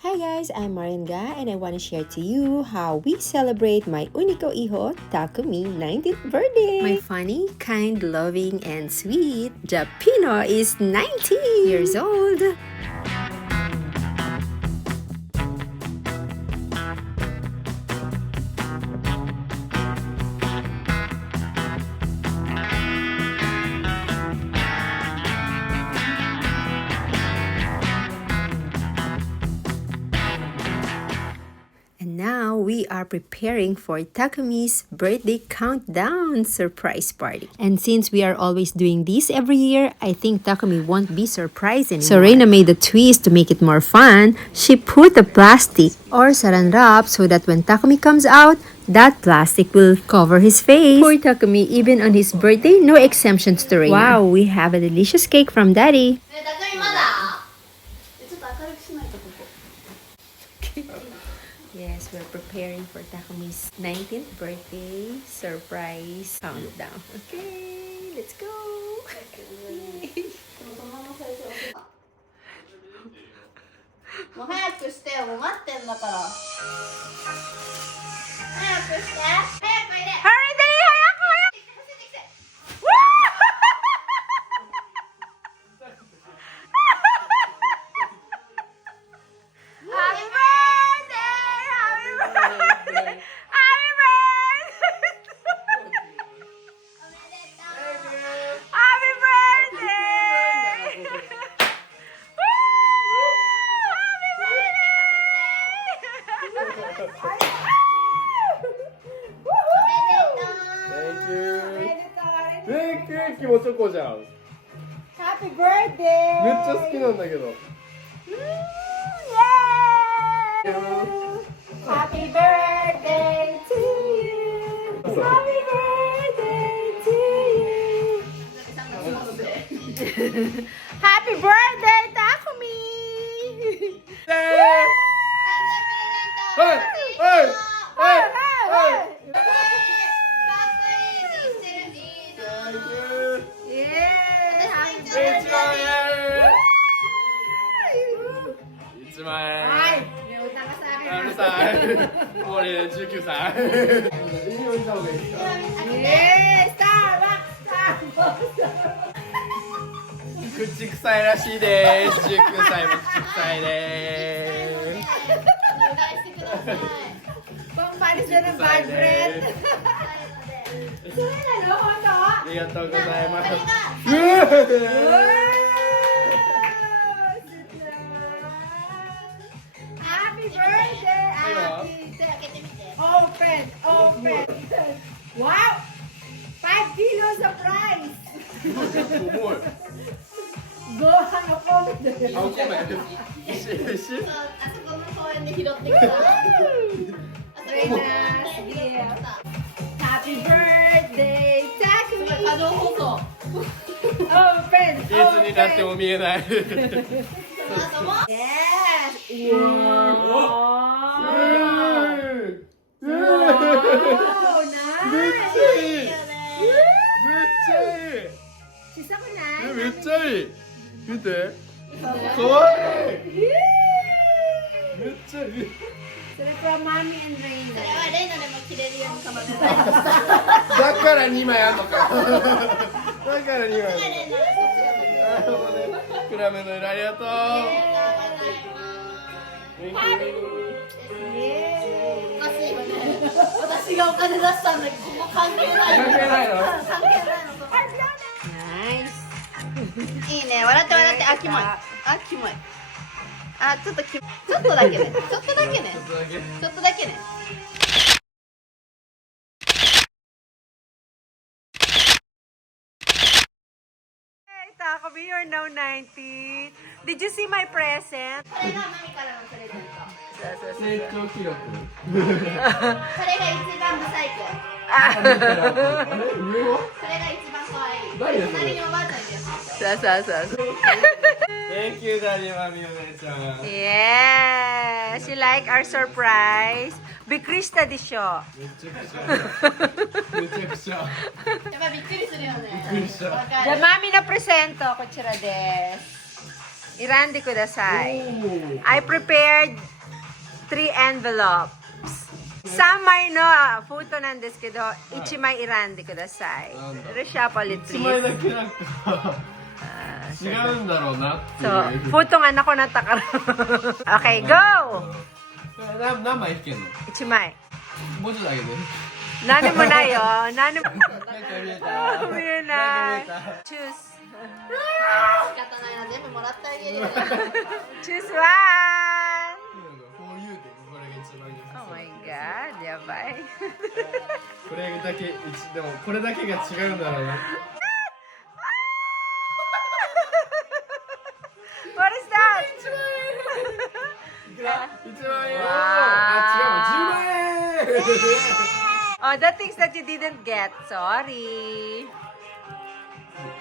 Hi guys, I'm Maringa and I want to share to you how we celebrate my único hijo, Takumi, 19th birthday. My funny, kind, loving, and sweet Japino is 19 years old. Now we are preparing for Takumi's birthday countdown surprise party. And since we are always doing this every year, I think Takumi won't be surprised anymore. So Reina made a twist to make it more fun. She put a plastic or saran wrap so that when Takumi comes out, that plastic will cover his face. Poor Takumi, even on his birthday, no exemptions to Reina. Wow, we have a delicious cake from Daddy. Yes, we're preparing for Takumi's 19th birthday surprise countdown. Okay, let's go! Yay. もう早くしてよ、もう待ってんだから。早くして。早く入れ。Hurry, Daddy! 走ってきて。Happy birthday! Happy birthday! Happy birthday! Happy birthday! Thank you. ケーキもチョコじゃん。 Happy birthday! めっちゃ好きなんだけど。 Happy birthday to you! Happy birthday to you! Happy birthday, Takumi! はいはいはいはい。1万円。はい。うるさい。もう俺19歳。いいよ、見た方がいいですか。口臭いらしいです。19歳も口臭いです。ありがとうございます。Happy birthday! Open! Open! Wow! 5 kilos of rice! 重い。ご飯の米で。あ、お米。石。あそこの公園で拾ってきた。Happy birthday, Takumi! 可動放送。Open! いつになっても見えない。Yes! Wow! Oh, nice! めっちゃいい。めっちゃいい。小さくない？めっちゃいい。見て。かわいい。めっちゃいい。それからマミー&レイナ。それはレイナでも着れるようにかまってない。だから2枚あんのか。だから2枚。なるほどね。暗めの色ありがとう。おかしいよね。私がお金出したんだけど、ここ関係ないの。関係ないの。関係ないの。Nice! いいね、笑って笑って、あ、キモい。あ、キモい。あ、ちょっとちょっとだけね。ちょっとだけね。ちょっとだけね。Takumi, you're now 19. Did you see my present? これが何からのプレゼント。成長記録。これが一番ブサイク。あれ上は？これが一番可愛い。隣におばあちゃんいるやつ。そう。Thank you, ダニマミお姉ちゃん。Yeah! She like our surprise. Bikrista di siya. めちゃくちゃ。めちゃくちゃ。やっぱびっくりするよね。びっくりした。わかる。じゃあ、mami na presento. Kutsura des. Irandi kudasai. I prepared 3 envelopes. Samai no futo nan desu kedo, 1枚選んでください。Reshuffle it, 1枚 please. だけなんか違うんだろうなってい So, う futo nga nako natakara. Okay, go! 何枚引けんの1枚。もうちょっとあげて何もないよ。何も。なんか見えた見えない。Choose. 仕方ないな、全部もらってあげるよ。 Choose one! こう言うてこれが一番いい Oh my god, やばい。これだけでもこれだけが違うんだろうな What is that? 1万円わーあ違う10万円 Oh, the things that you didn't get. Sorry.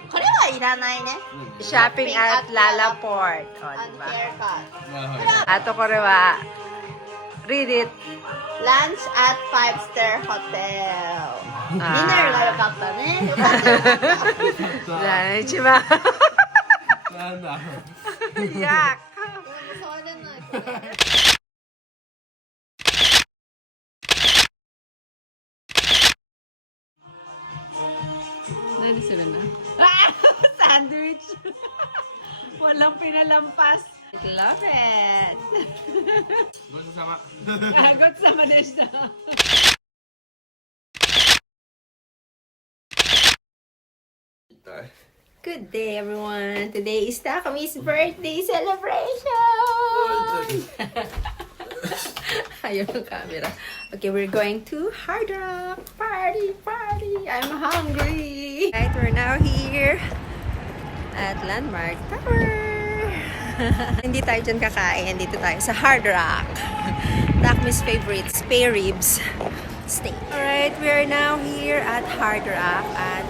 これはいらないね。 Shopping at Lalaport. Oh, あの diba? ヘアカーまあはいあとこれは read it. Lunch at 5-star hotel。ディナーが良かったね。よかったよかった。じゃあ一番なんだ Yak. 触れないこれ。Ano sila na? Ah! Sandwich! Walang pinalampas. Love it! ごちそうさま Agot sama deshita. Good day, everyone. Today is Takami's birthday celebration. Ayaw ng camera. Okay, we're going to Hard Rock. Party, party. I'm hungry. Right, we're now here at Landmark Tower. Hindi tayo dyan kakain. Dito tayo sa Hard Rock. Takami's favorite, spare ribs steak. Alright, we are now here at Hard Rock at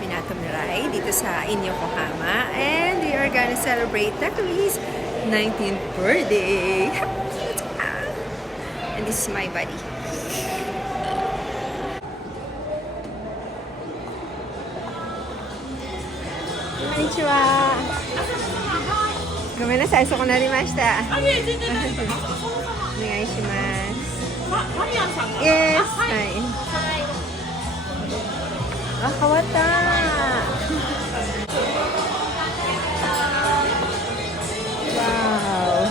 Minato Mirai dito sa in Yokohama, and we are gonna celebrate Takami's 19th birthday. And this is my buddy. Konnichiwa. ごめんなさい、遅くなりました。お願いします。Yes. はい。あ、変わった。わ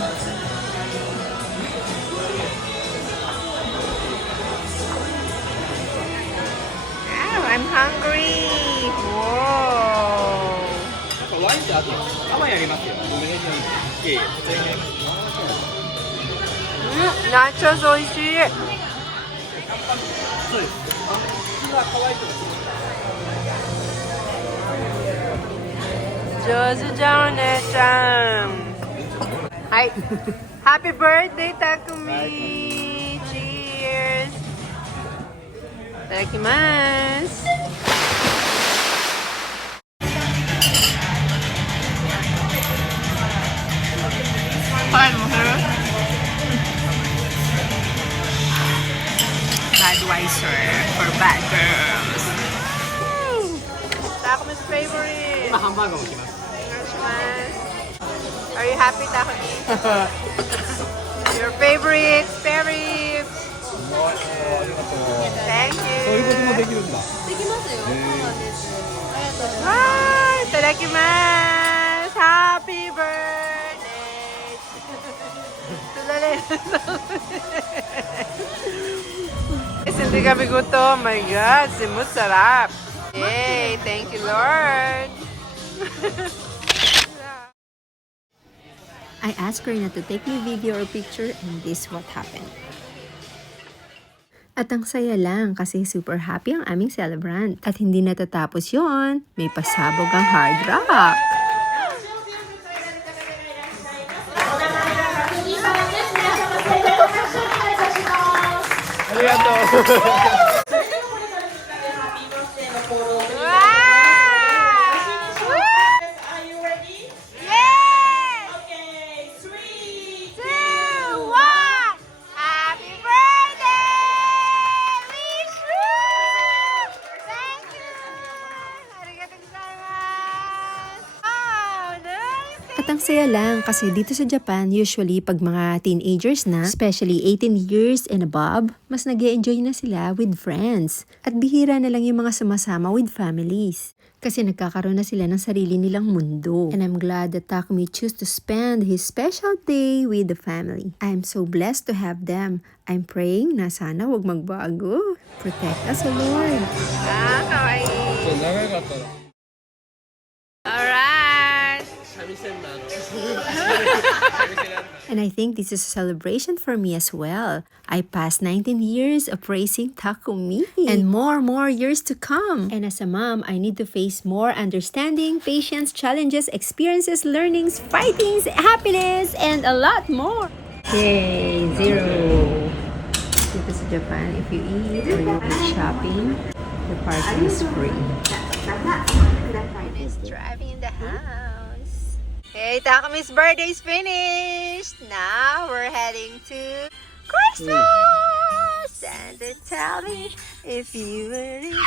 ー。I'm hungry. Whoa. ワインってあと甘いあげますよいえいえナチョス美味しい。そうです上手じゃんお姉ちゃん。はい。Happy birthday, Takumi! Cheers! いただきます。Budweiser for bad girls. Takumi's favorite. 今ハンバーガーも来ます Are you happy, Takumi? Your favorite spare ribs. Thank そういうことも you. できるんだできますよ。そうなんです。ありがとうございます。わーいただきます。Happy birthday to the little Hindi kami gutom. Oh my God, simut sarap. Yay, thank you, Lord. I asked her not to take me video or picture, and this what happened. At ang saya lang kasi super happy ang aming celebrant. At hindi natatapos yon, may pasabog ang Hard Rock. ありがとう Are you ready? Yes! Okay, 3, 2, 1! Happy birthday! Wish you! Thank you! Arigatou gozaimasu! Wow, nice! At ang masaya lang kasi dito sa Japan, usually pag mga teenagers na, especially 18 years and above, mas nag-e-enjoy na sila with friends. At bihira na lang yung mga sumasama with families. Kasi nagkakaroon na sila ng sarili nilang mundo. And I'm glad that Takumi chose to spend his special day with the family. I'm so blessed to have them. I'm praying na sana wag magbago. Protect us, O Lord. Kawaii. 長かったら Alright. 三味線なの And I think this is a celebration for me as well. I passed 19 years of praising Takumi and more years to come. And as a mom, I need to face more understanding, patience, challenges, experiences, learnings, fightings, happiness, and a lot more. Yay, 0. Dito sa Japan, if you eat or you eat shopping, the parking is free. Is driving in the house. Hey, Takumi's birthday is finished. Now we're heading to Christmas. And tell me if you really